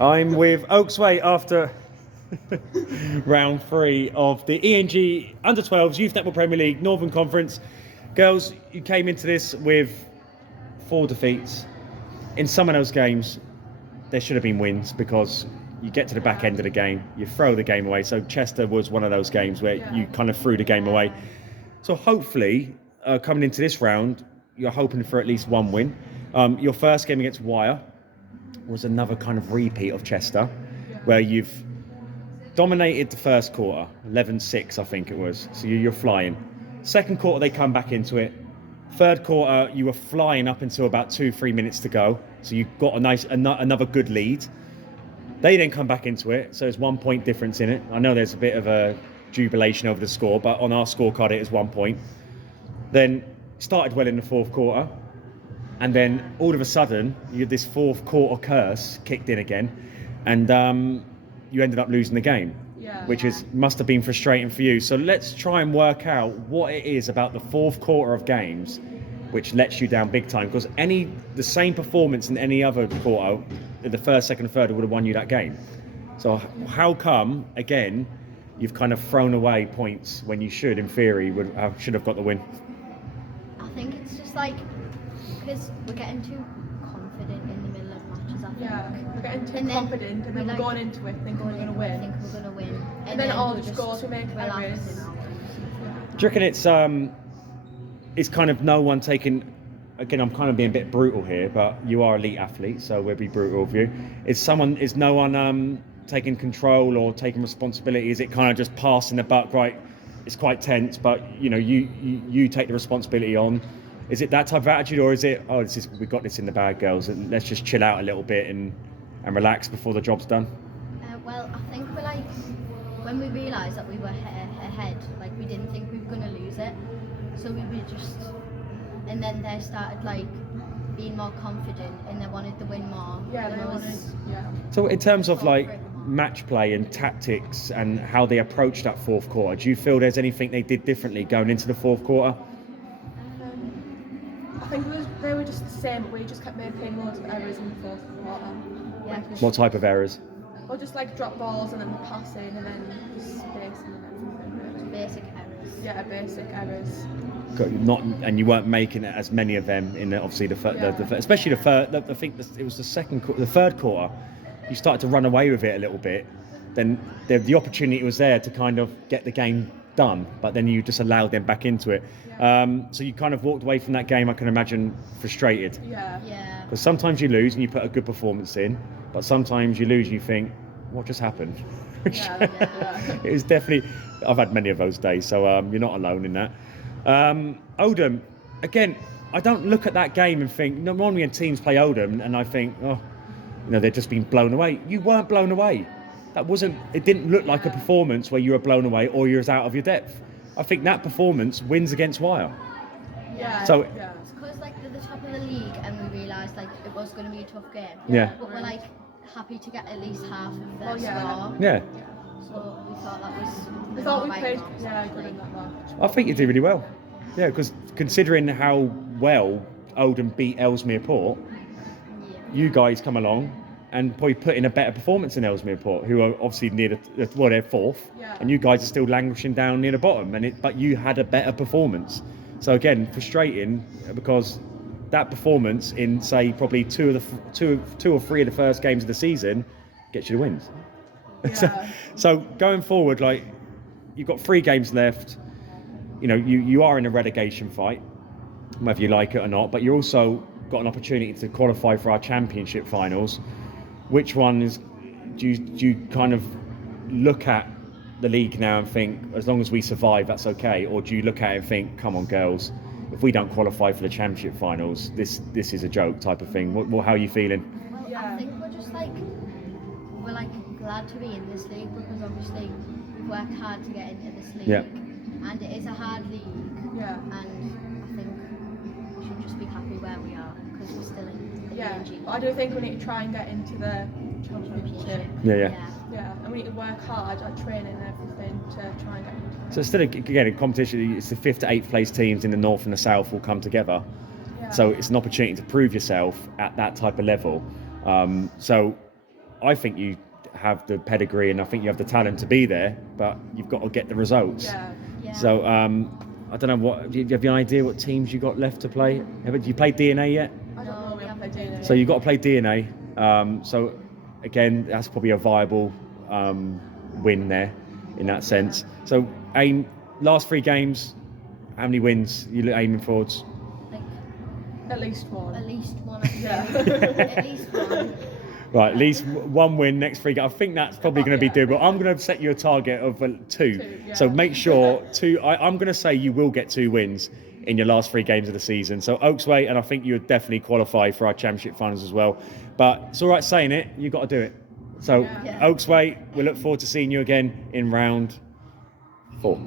I'm with Oaksway after round 3 of the ENG Under-12s Youth Netball Premier League Northern Conference. Girls, you came into this with 4 defeats. In some of those games, there should have been wins because you get to the back end of the game, you throw the game away. So Chester was one of those games where you kind of threw the game away. So hopefully, coming into this round, you're hoping for at least 1 win. Your first game against Wyre was another kind of repeat of Chester, where you've dominated the first quarter, 11-6 I think it was, so you're flying. Second quarter they come back into it. Third quarter you were flying up until about 2-3 minutes to go, so you got another good lead. They then come back into it, so there's 1 point difference in it. I know there's a bit of a jubilation over the score, but on our scorecard it is 1 point. Then started well in the fourth quarter, and then all of a sudden you had this fourth quarter curse kicked in again, and you ended up losing the game, which must have been frustrating for you. So let's try and work out what it is about the fourth quarter of games which lets you down big time, because the same performance in any other quarter, in the first, second, and third, would have won you that game. So how come again you've kind of thrown away points when you should, in theory, should have got the win? I think it's just like because we're getting too confident in the middle of matches. I think. Yeah, we're getting too confident, and then we're going into it thinking we're going to win. Think we're going to win, and then all the scores we make errors. Do you reckon it's kind of no one taking? Again, I'm kind of being a bit brutal here, but you are elite athlete, so we'll be brutal with you. Is no one taking control or taking responsibility? Is it kind of just passing the buck? Right, it's quite tense, but you take the responsibility on. Is it that type of attitude, or is it, we got this in the bag, girls, and let's just chill out a little bit and relax before the job's done? Well, I think we're like, when we realised that we were ahead, like we didn't think we were going to lose it, so we were just, and then they started like being more confident and they wanted to win more. So in terms of like match play and tactics and how they approached that fourth quarter, do you feel there's anything they did differently going into the fourth quarter? I think they were just the same, but we just kept making loads of errors in the fourth quarter. What type of errors? Well, just like drop balls and then the passing and then the spacing and everything. Basic errors. Yeah, basic errors. And you weren't making it as many of them in obviously especially the third. I think it was the third quarter. You started to run away with it a little bit. Then the opportunity was there to kind of get the game done, but then you just allowed them back into it. So you kind of walked away from that game, I can imagine, frustrated. Yeah. Because sometimes you lose and you put a good performance in, but sometimes you lose and you think, what just happened? It was definitely. I've had many of those days, so you're not alone in that. Oldham, again, I don't look at that game and think, normally when teams play Oldham and I think, they've just been blown away. You weren't blown away. It didn't look like a performance where you were blown away or you was out of your depth. I think that performance wins against Wyre. So it's because like they're the top of the league and we realised like it was going to be a tough game. But we're like happy to get at least half of their score. Yeah. So we thought that was. We thought we played good in that match. I think you did really well. Yeah, because considering how well Oldham beat Ellesmere Port, you guys come along and probably put in a better performance than Ellesmere Port, who are obviously near they're fourth, and you guys are still languishing down near the bottom. But you had a better performance. So again, frustrating because that performance in say probably two or three of the first games of the season gets you the wins. So going forward, like you've got 3 games left. You are in a relegation fight, whether you like it or not. But you also got an opportunity to qualify for our championship finals. Which one do you kind of look at the league now and think, as long as we survive, that's okay? Or do you look at it and think, come on, girls, if we don't qualify for the championship finals, this is a joke type of thing? How are you feeling? Well, I think we're just like glad to be in this league because obviously we've worked hard to get into this league, and it is a hard league. And I think we should just be happy where we are because we're still in the ENG. I do think we need to try and get into the championship. And we need to work hard at training and everything to try and get into it. So instead of getting competition, it's the 5th to 8th place teams in the north and the south will come together. So it's an opportunity to prove yourself at that type of level. So I think you have the pedigree and I think you have the talent to be there, but you've got to get the results. Yeah. So I don't know, what do you have any idea what teams you got left to play? Have you played DNA yet? I don't know, we haven't played DNA. So you've got to play DNA. So again, that's probably a viable win there in that sense. So aim last 3 games. How many wins you aiming towards? Like, At least one. at least one. I think. Yeah. At least one. Right, at least 1 win next 3 games. I think that's probably going to be doable. I'm going to set you a target of 2. Yeah. So make sure 2. I'm going to say you will get 2 wins in your last 3 games of the season. So Oaksway, and I think you would definitely qualify for our championship finals as well. But it's all right saying it. You've got to do it. So Yeah. Oaksway, we look forward to seeing you again in round 4.